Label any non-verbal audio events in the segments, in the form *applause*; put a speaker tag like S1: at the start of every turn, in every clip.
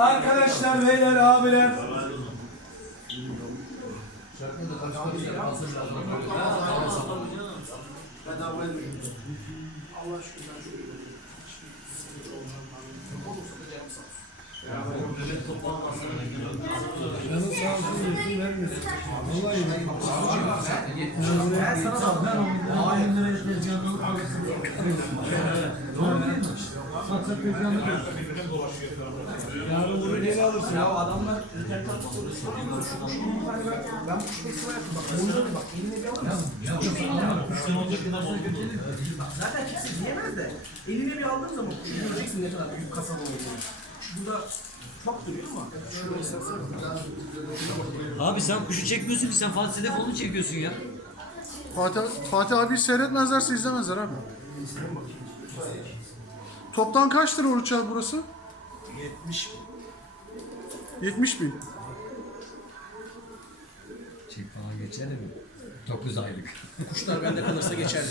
S1: Arkadaşlar, beyler, abiler. Canın sağ olsun, yüzün vermiyorsun. Vallahi
S2: Ben sana da ben 10 bin liraya tezgahını alırsın. Satsa tezgahını
S1: yarın bunu alırsın.
S3: Ya adamlar internetten bakıyor. Ben bu kuşu festival yaptım. Bak da bak. Eline bir
S2: kadar götürelim.
S3: Bak zaten kimse diyemez de. Eline bir aldığın zaman kuşu göreceksin ne kadar büyük kasalı olduğunu. Kuş burada çok duruyor ama.
S4: Abi sen kuşu çekmiyorsun ki sen Fatih telefonunu çekiyorsun ya.
S5: Fatih, Fatih abi seyretmezlerse izlemezler abi. Toptan kaç lira Oruç abi burası?
S3: 70
S5: 70 bin.
S4: Çek falan geçer mi? 9 aylık.
S3: Kuşlar bende kalırsa geçerli.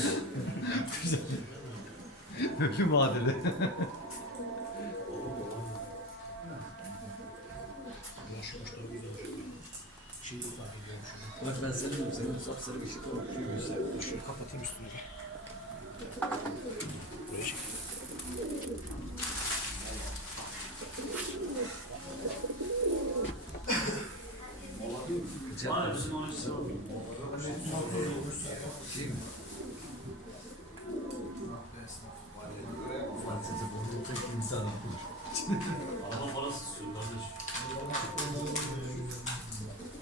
S4: Ölüm vadeli. Bak ben sana diyorum senin sapsarı bir şey göster.
S3: Şunu kapatayım üstüne. Buraya çek.
S4: İnsan
S6: Araba parası istiyor kardeş.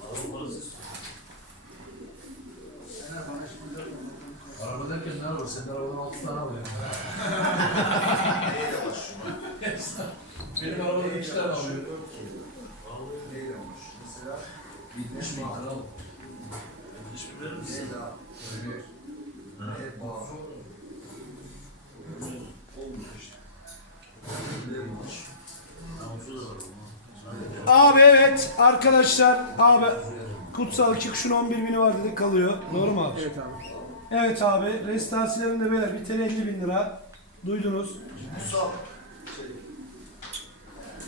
S6: Araba parası istiyor.
S2: Araba derken ne var? Senin arabadan 6 tane alıyor. Benim arabadan 2 tane alıyor. 70 bin lira al.
S6: Hiçbir verir misin? Namusu da var ama.
S1: Abi evet, arkadaşlar, abi. Kutsal iki kuşun 11 bini var dedik kalıyor. Doğru mu abi?
S3: Evet abi.
S1: Evet abi, restansilerin de beyler bir TL 50 bin lira. Duydunuz.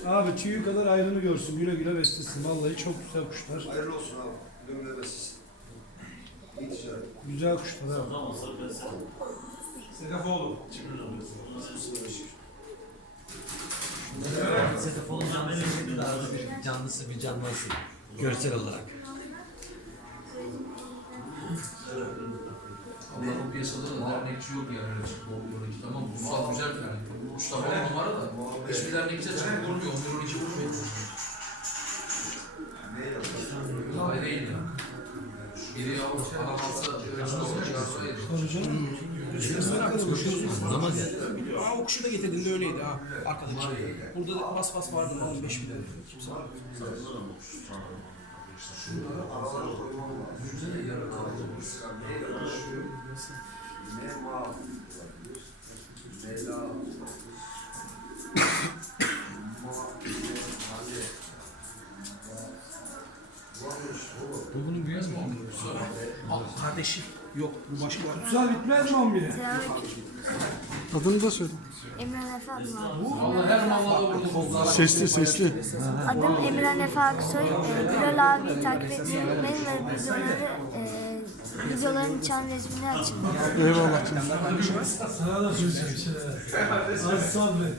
S1: Abi tüyü kadar ayrını görsün, güle güle beslesin. Vallahi çok güzel kuşlar.
S7: Hayırlı olsun abi. Dönme beslesin. İyi ticaret.
S1: Güzel kuşlar abi.
S6: Satamazsak ben sen.
S7: Sedafoğlu.
S6: Kimin alıyorsun? Nasıl
S4: Telefonundan benim de arada bir canlısı bir canlısı. Görsel olarak.
S2: Dernekçi yok yani öyle çıkıp 11 12 tamam bu saat güzel yani. Bu kuşlar on numara da hiçbir dernekçi çıkıp durmuyor 11 12 vurmuyor. Daha değil ya. Biri ya adam alsa ölçüsü olsa çıkarsa yedi.
S1: Tabii canım.
S4: Anlamaz ya.
S3: Aa o kuşu da getirdiğinde öyleydi ha. Arkadaki. Burada da bas bas vardı 15 bin lira. Kimse
S7: Aralara koymam lazım. Neyle uğraşıyor? Ne mal? Leyla.
S2: Bu bunun büyüğü mü?
S3: Aa, kardeşi. Yok bu başka.
S1: Kutsal bitmez mi 11'i?
S5: Adını da söyle.
S8: Emran Efe adım abi.
S2: Valla her malla da vurdu bozlar.
S5: Sesli sesli.
S8: Adım Emran Efe Aksoy. Ee, Bilal abi takip ediyorum. Benim ve videoları, videoların çan resmini açın.
S5: Eyvallah.
S1: Sana da söz. Az sabret.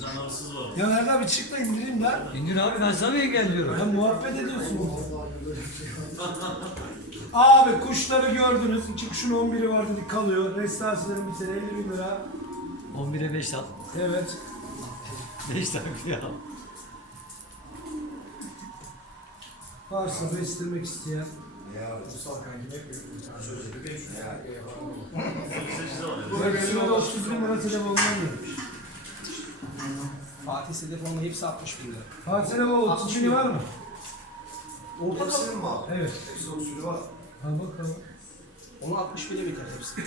S6: Zanarsız var.
S1: Ya nerede bir çık da indireyim lan.
S4: İndir abi ben sana engelliyorum.
S1: Ya muhabbet ediyorsun. Abi kuşları gördünüz. İki kuşun 11'i var dedik kalıyor. Restansilerin bir sene 50 bin lira.
S4: 11'e 5 al.
S1: Evet.
S4: 5 tane al.
S1: Varsa bestirmek isteyen. Hepsine de 30 bin lira telefonundan gelmiş.
S3: Fatih Sedefon'la hepsi 60 bin lira.
S1: Fatih Telefon'un 30 bini var mı?
S3: Orta
S7: mi abi?
S1: Evet.
S7: Hepsinin usulü var.
S1: Ha bakalım.
S3: Onu 60 bine biter hepsi.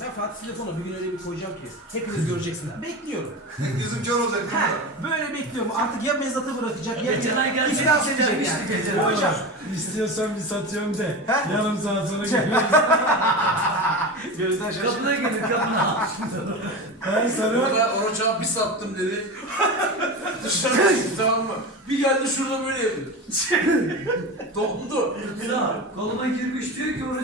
S3: Ben Fatih Sedefon'a bir gün öyle bir koyacağım ki hepiniz göreceksiniz. Bekliyorum. *laughs*
S7: Gözüm kör olacak
S3: Ha, böyle bekliyorum. Artık ya mezata bırakacak ya
S4: Geçen
S3: iflas edecek
S4: gelmişti
S3: yani.
S4: geçen.
S3: Koyacağım.
S1: İstiyorsan bir satıyorum de. Yarım saat sonra geliyoruz. *laughs* Gözden şaşırdı.
S4: Kapına gelir kapına.
S1: Ben sana
S2: Orada Oruç abi bir sattım dedi. Dışarı çıktı tamam mı? Bir geldi şurada böyle yapıyor. Dondu.
S4: Ya koluma girmiş diyor ki
S7: yoruma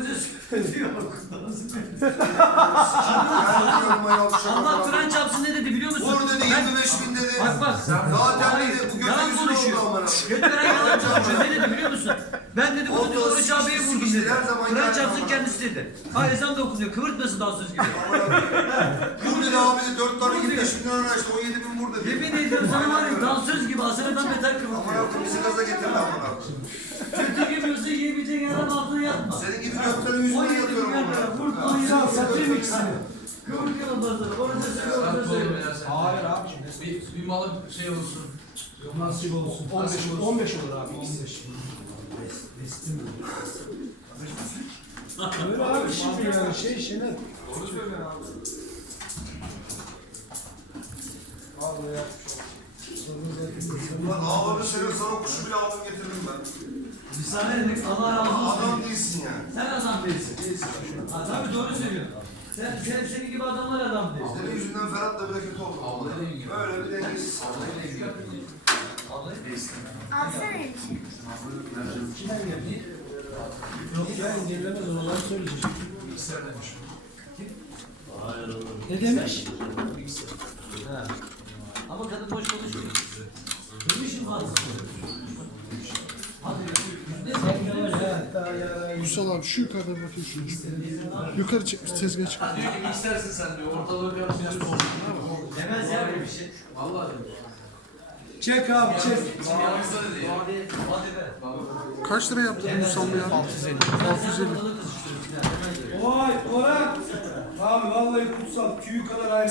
S7: yapacak.
S4: Allah Kur'an çarpsın ne dedi biliyor musun?
S7: Vur dedi
S4: Ben-
S7: 25 bin dedi.
S4: Bak bak.
S7: Zaten dedi bu götü
S4: konuşuyor.
S7: oldu amına.
S4: Götüren yalan konuşuyor. Ne dedi biliyor musun? Ben dedi bunu Oruç abiye vurdum dedi.
S7: her zaman
S4: Kur'an
S7: geldi
S4: çarpsın
S7: ama.
S4: kendisi dedi. Hayır ezan da okunuyor. Kıvırtmasın dansöz *laughs* gibi.
S7: Dedi abi de 4 tane 25 bin lira açtı 17 bin vur dedi.
S4: Yemin ediyorum sana var ya dansöz gibi Asena'dan beter
S7: Amına
S4: kıvırtıyor.
S7: koyayım bizi gaza getirdi amına.
S4: Kötü gibiyse yiyebileceğin yerden altına yatma.
S7: Senin gibi göklerin yüzüne
S4: 17
S7: yatıyorum
S4: lira.
S7: amına.
S4: Vur
S1: Sağ
S4: koyuyor.
S1: satayım ikisini.
S4: Kıvırtıyor pazarı.
S2: Ya sen.
S3: Hayır abi şimdi.
S2: Bir, bir malı şey olsun.
S1: Nasip olsun.
S3: 15, 15 olur abi. 15.
S1: Öyle abi şimdi yani şey Şener.
S7: Ulan ağlarını seviyor sana kuşu bile aldım getirdim ben.
S4: Bir saniye dedik. Allah razı olsun.
S7: Adam değilsin yani.
S4: Sen adam değilsin. Ha, tabii doğru söylüyorsun. Sen, sen senin gibi adamlar adam değil.
S7: Senin yüzünden Ferhat'la bile kötü oldu. Böyle bir dengesiz.
S8: Alsana elbise.
S1: Yok ya engellemez olanları söyleyecek.
S2: Bilgisayar demiş.
S6: Hayır oğlum.
S1: Ne demiş?
S4: Ha. Ama kadın boş konuşmuyor. Demişim fazla. Hadi yüzde
S5: Üstel abi şu yukarıda bakayım şu. Yukarı çıkmış tezgah çık.
S2: Ha diyor ki istersin sen diyor. Ortalığı bir yapacağız.
S4: Demez ya böyle bir şey.
S2: Vallahi diyor.
S1: Çek abi çek.
S2: Ya.
S5: Kaç lira yaptın Bey abi? 650. 650.
S1: Vay Koran. Abi vallahi kutsal tüyü kadar ayrı.